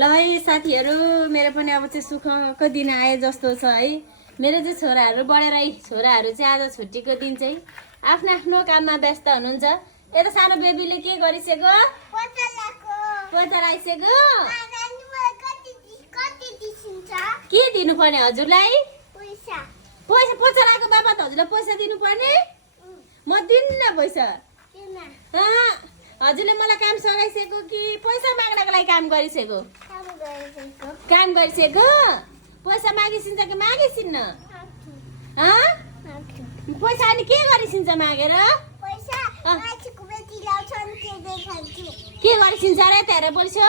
ल है साथीहरू, मेरो पनि अब चाहिँ सुखको दिन आए जस्तो छ है। मेरो चाहिँ छोराहरू बढेर छोराहरू चाहिँ आज छुट्टीको दिन चाहिँ आफ्नो आफ्नो काममा व्यस्त हुनुहुन्छ। यता सानो बेबीले के गरिसक्यो? पोचा लगाइसक्यो। के दिनुपर्ने हजुरलाई? पैसा। पोचा लगाएको बाबा त हजुरलाई पैसा दिनुपर्ने? म दिन्न पैसा। हजुरले मलाई काम सघाइसक्यो कि पैसा माग्नको लागि काम गरिसक्यो? काम गरिसक्यो। पैसा मागिसिन्छ कि मागिसिन्न? पैसा अनि के गरिसिन्छ मागेर? के गरिसिन्छ र त्यहाँ बोल्छौ?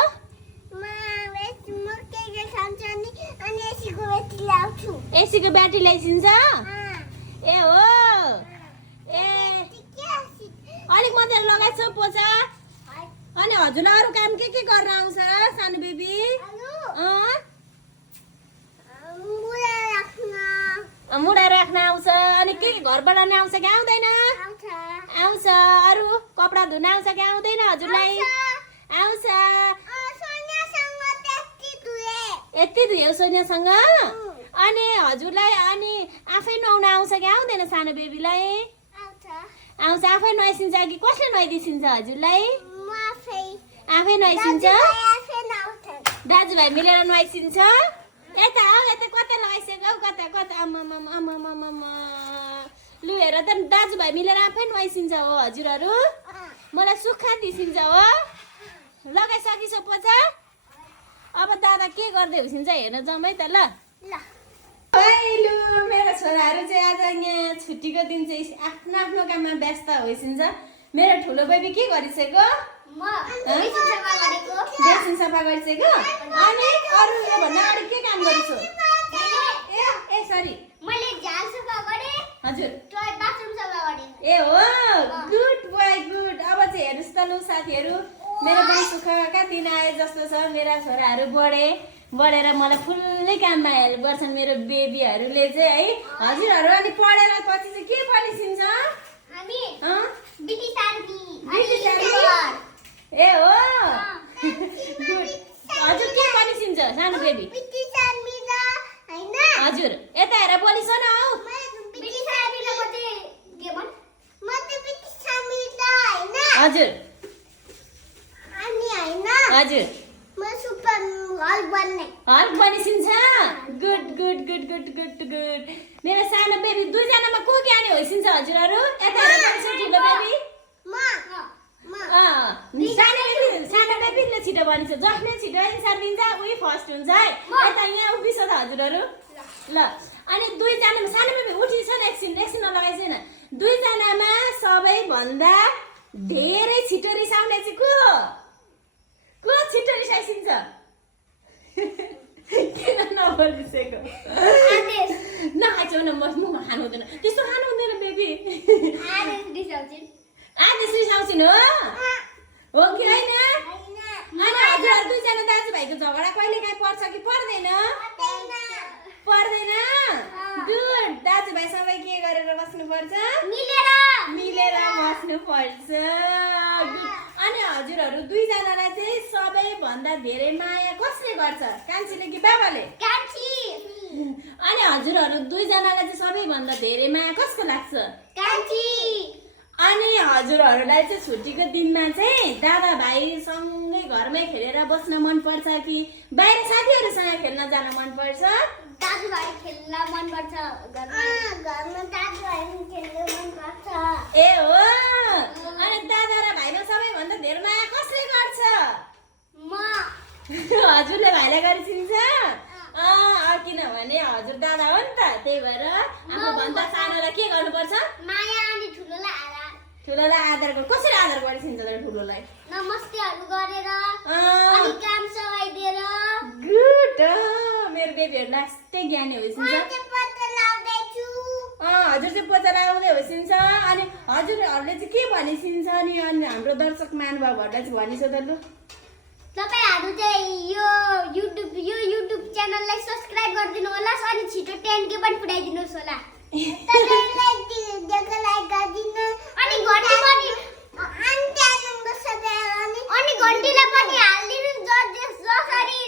एसीको ब्याट्री ल्याइसिन्छ? ए हो। ए अलिक मजाले लगाइछौ पोचा। अनि हजुरलाई अरू काम के गर्न आउँछ सानो बेबी? मुढा राख्न आउँछ। अनि के घर बनाउन आउँछ कि आउँदैन? आउँछ। अरू कपडा धुन आउँछ कि आउँदैन हजुरलाई? आउँछ। यति धुयो सोनियासँग? अनि हजुरलाई अनि आफै नुहाउन आउँछ कि आउँदैन सानो बेबीलाई? आउँछ। आफै नुहाइसिन्छ कि कसले नुहाइदिन्छ हजुरलाई? आफै नुहाइसिन्छ। दाजुभाइ मिलेर नुहाइसिन्छ। यता आऊ, यता कता लगाइसक्यो? कता आमा लु हेर त, दाजुभाइ मिलेर आफै नुहाइसिन्छ हो हजुरहरू। मलाई सुक्खा दिसिन्छ हो। लगाइसकिसो पोचा। अब दादा के गर्दै हुसिन्छ हेर्न जाउँ है त। ल लु मेरो छोराहरू चाहिँ आज यहाँ छुट्टीको दिन चाहिँ आफ्नो आफ्नो काममा व्यस्त होइसिन्छ। मेरो ठुलो बेबी के गरिसक्यो? बेसिन सफा गरिसक्यो। अनि अरू योभन्दा अरू के काम गरिसो? ए सरी, हजुर। ए हो, गुड बोय गुड। अब चाहिँ हेर्नुहोस् त लु साथीहरू, मेरो पनि सुखका दिन आए जस्तो छ। मेरा छोराहरू बढेर मलाई फुल्लै काममा हेल्प गर्छन् मेरो बेबीहरूले चाहिँ है हजुरहरू। अनि पढेर पछि चाहिँ के बनिसिन्छ? ए हो, गुड। हजुर के बनिसिन्छ सानो बेबी? हजुर यता हेर बोलिस न हौ। हजुर हजुर हल्क बनिसिन्छ। Good good good good good good. मेरो सानो बेबी दुईजनामा को ज्ञानी होइसिन्छ हजुरहरू? यता हेर बोलिस ठुलो बेबी? सानो बेबीले छिटो बनिन्छ। जसले छिटो एन्सर दिन्छ उही फर्स्ट हुन्छ है। यता यहाँ उभिछ त हजुरहरू। ल अनि दुईजनामा सानो बेबी उठिछ न, एकछिन नलगाइछैन। दुईजनामा सबैभन्दा धेरै छिटो रिसाउने चाहिँ को छिटो रिसाइसिन्छ? किन नबोलिसकेको? नखाइछौ न, म खानु हुँदैन त्यस्तो, खानु हुँदैन बेबी। आदेश रिसाउँछिन् हो कि होइन? अनि हजुरहरू दुईजना दाजुभाइको झगडा कहिले काहीँ पर्छ कि पर्दैन? पर्दैन। गुड। दाजुभाइ सबै के गरेर बस्नुपर्छ? मिलेर बस्नुपर्छ। अनि हजुरहरू दुईजनालाई चाहिँ सबैभन्दा धेरै माया कसले गर्छ? कान्छीले कि बाबाले? अनि हजुरहरू दुईजनालाई चाहिँ सबैभन्दा धेरै माया कसको लाग्छ? अनि हजुरहरूलाई चाहिँ छुट्टीको दिनमा चाहिँ दादा भाइ सँगै घरमै खेलेर बस्न मनपर्छ कि बाहिर साथीहरूसँग खेल्न जान मनपर्छ? ए हो। अनि दादा र भाइमा सबैभन्दा धेरै माया कसले गर्छ? हजुरले भाइलाई गरिसिन्छ? किनभने हजुर दादा हो नि त, त्यही भएर आफूभन्दा सानोलाई के गर्नुपर्छ? ठुलोलाई आदर गर्नु। कसरी आदर गरिसिन्छ त ठुलोलाई? नमस्तेहरू गरेर, अनि काम सघाइदिएर। गुड। मेरो बेबीहरू लास्टै ज्ञानी होइसिन्छ। हजुर चाहिँ पोचा लगाउँदै होइसिन्छ। अनि हजुरहरूले चाहिँ के भनिसिन्छ? अनि हाम्रो दर्शक महानुभावहरूलाई चाहिँ भनिसो त लु। तपाईहरु चाहिँ यो युट्युब च्यानललाई सब्स्क्राइब गरिदिनु होला। अनि छिटो 10K पनि पुर्याइदिनुहोस् होला। तपाईहरुलाई देखो लाइक गरिदिनु। अनि घन्टी पनि अनि घन्टीलाई पनि हाल्दिनु जसरी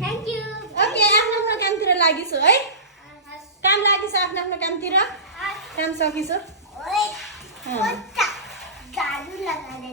थ्याङ्क यू ओके आफ्नो आफ्नो कामतिर लागिसु है काम लागिस आफ्नो आफ्नो कामतिर काम सकिसु झाडु लगाएर